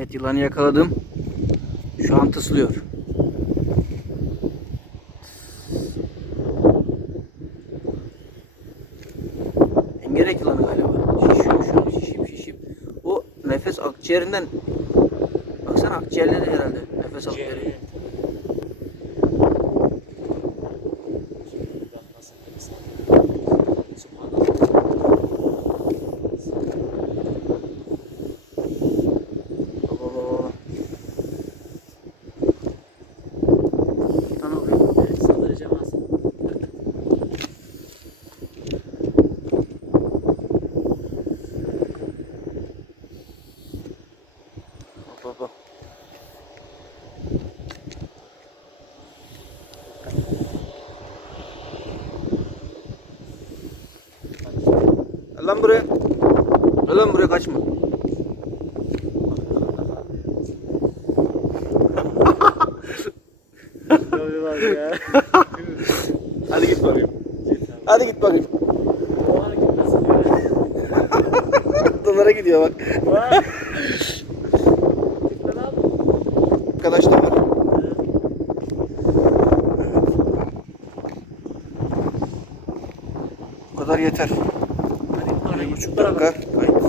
Evet yılanı yakaladım. Şu an tıslıyor. Engerek yılanı galiba. Şişiyor şu an şişip şişip. O nefes akciğerinden Baksana akciğerleri herhalde. Nefes akciğeri. Baba. Gel lan buraya. Gel lan buraya kaçma. Hadi git bakayım. Hadi git bakayım. Dolara gidiyor bak. Arkadaş da var. Bu kadar yeter. Hadi Bir buçuk dakika kayıt.